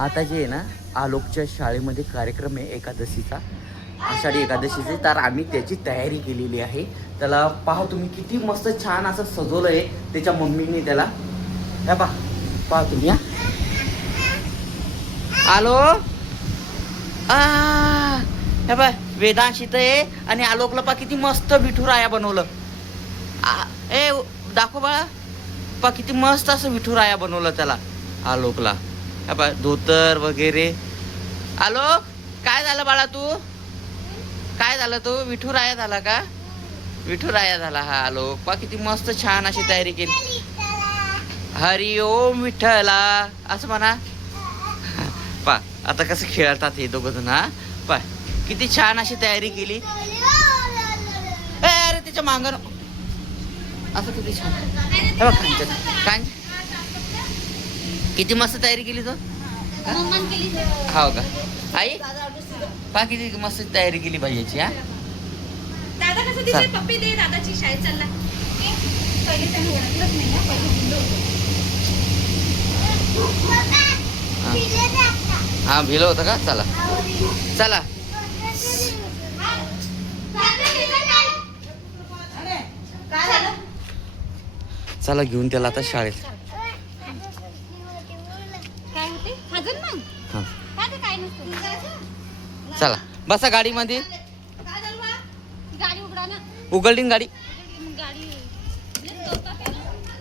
आता जे आहे ना आलोकच्या शाळेमध्ये कार्यक्रम आहे एकादशीचा, आषाढी एकादशीचे, तर आम्ही त्याची तयारी केलेली आहे. त्याला पहा तुम्ही किती मस्त छान असं सजवलं आहे त्याच्या मम्मीने त्याला. हे पहा तुम्ही. आलो हे बाय वेदांश इथं आहे आणि आलोकला पा किती मस्त विठुराया बनवलं. ए दाखव बाळा, पा किती मस्त असं विठुराया बनवलं त्याला आलोकला. हे बाय धोतर वगैरे. आलोक काय झालं बाळा, तू काय झालं, तू विठुराया झाला का? विठुराया झाला हा आलोक. पा किती मस्त छान अशी तयारी केली. हरि ओम विठ्ठला असं म्हणा. पा आता कसं खेळतात हे दोघं जण. हा पा किती छान अशी तयारी केली. अरे त्याच्या मांगण असं किती छान. हे बघ काय किती मस्त तयारी केली तो. हो का आई, पा किती मस्त तयारी केली पाहिजेची. हा दादा कसं दिसते पप्पी दे दादाची शाळेत चालला. पहिले त्याने ओळखलंच नाही ना हा भिलं होतं का. चला चला चला घेऊन त्याला आता शाळेत. काय होते खाजन मग हा काय नसतं. चला बसा गाडीमध्ये. गाडी उघडा ना. उघडली ना गाडी. गाडी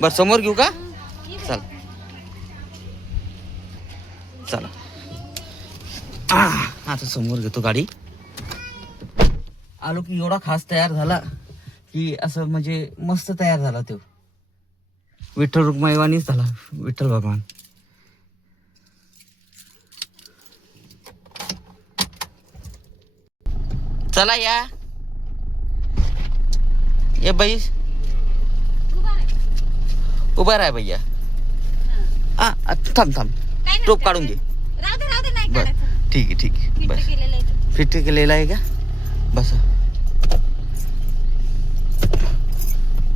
बर समोर घेऊ का. चला चला आता समोर घेतो गाडी. आलो की एवढा खास तयार झाला की असं म्हणजे मस्त तयार झाला तो. विठ्ठल रुक्माईवानीच झाला विठ्ठल भगवान. चला या ये बाई उभा राहा भैया. थांब थांब टोप काढून घे. राहू दे नाही बर ठीक आहे ठीक आहे. बस केलेलं आहे. फिट केलेला आहे का. बसा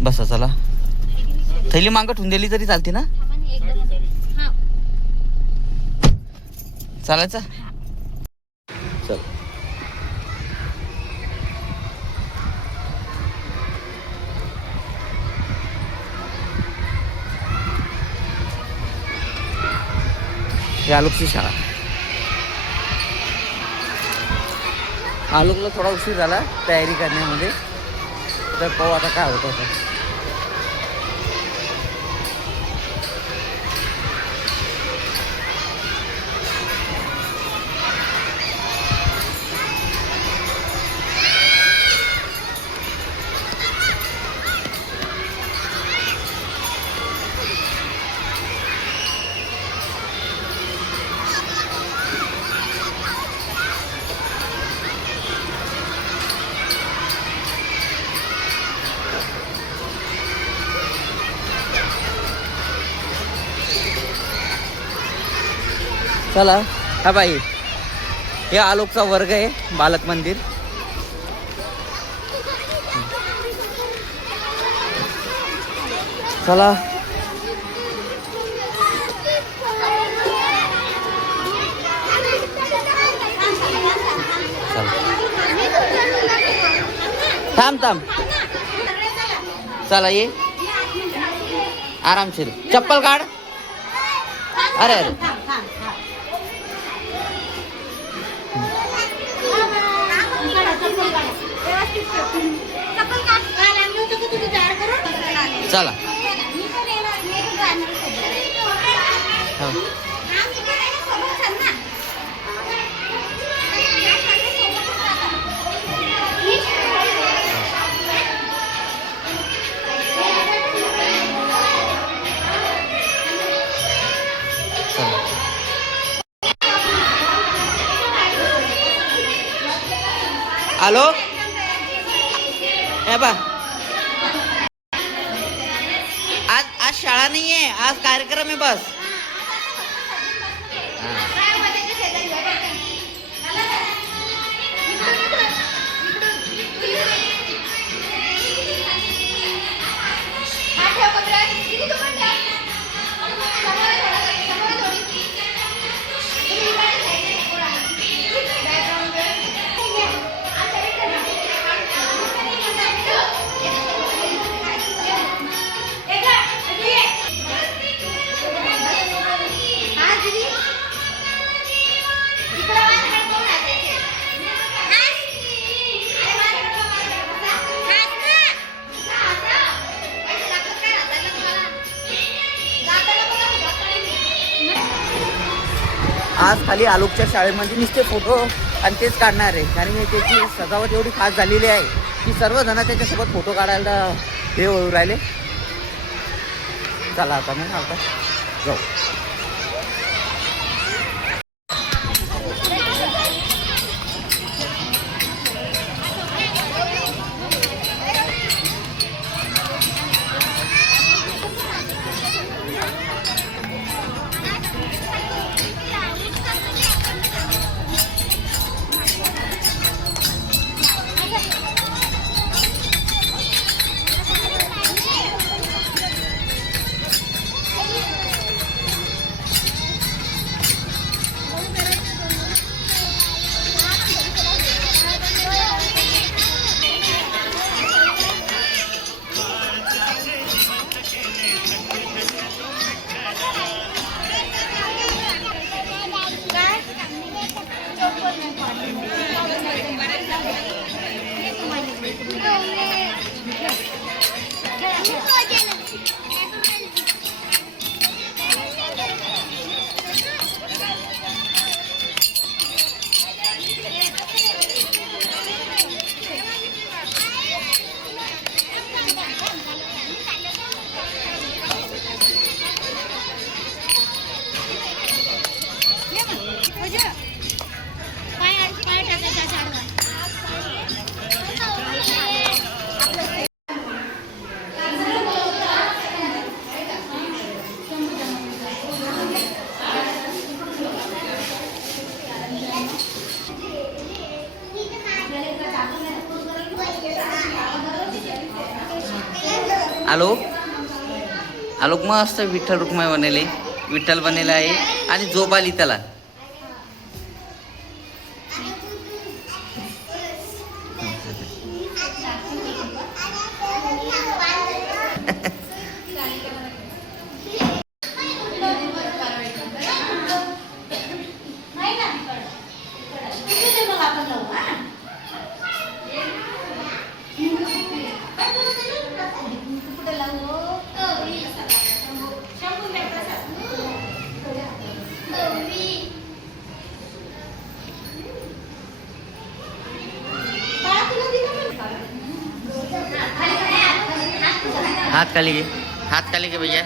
बसा. चला थैली मागं ठेवून दिली तरी चालते ना. चालायचं. चल हे आलोकची शाळा. आलोकला थोडा उशीर झाला तयारी करण्यामध्ये, तर पाहू आता काय होतं ते. चला हा बाई हे आलोकचा वर्ग आहे बालक मंदिर. चला थांब थांब. चला ये आरामशीर. चप्पल काढ. अरे अरे चला आलो ए बा. आज शाळा नाहीये, आज कार्यक्रम आहे बस. आज खाली आलोकच्या शाळेमध्ये नुसते फोटो आणि तेच काढणार आहे. कारण त्याची सजावट एवढी खास झालेली आहे की सर्वजण त्याच्यासोबत फोटो काढायला हे होऊ राहिले. चला आता मग आता जाऊ. आलोक आलोक मस्त विठ्ठल रुक्माई बनेले, विठ्ठल बनेला आहे आणि झोप आली त्याला. हाथ खाली घे, हाथ खाली घे भैया.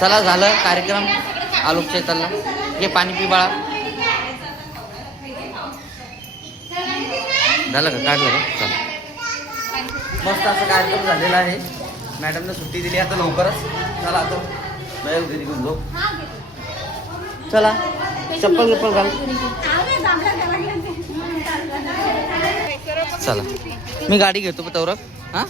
चला झालं कार्यक्रम आलोकच्या चालला. घे पाणी पी बाळा. झालं का, काढलं का? चला मस्त असं कार्यक्रम झालेला आहे. मॅडमने सुट्टी दिली आता लवकरच. चला आता बैल घरी घेऊन जाऊ. चला चप्पल गिप्पल घाल. चला मी गाडी घेतो तवरक. हां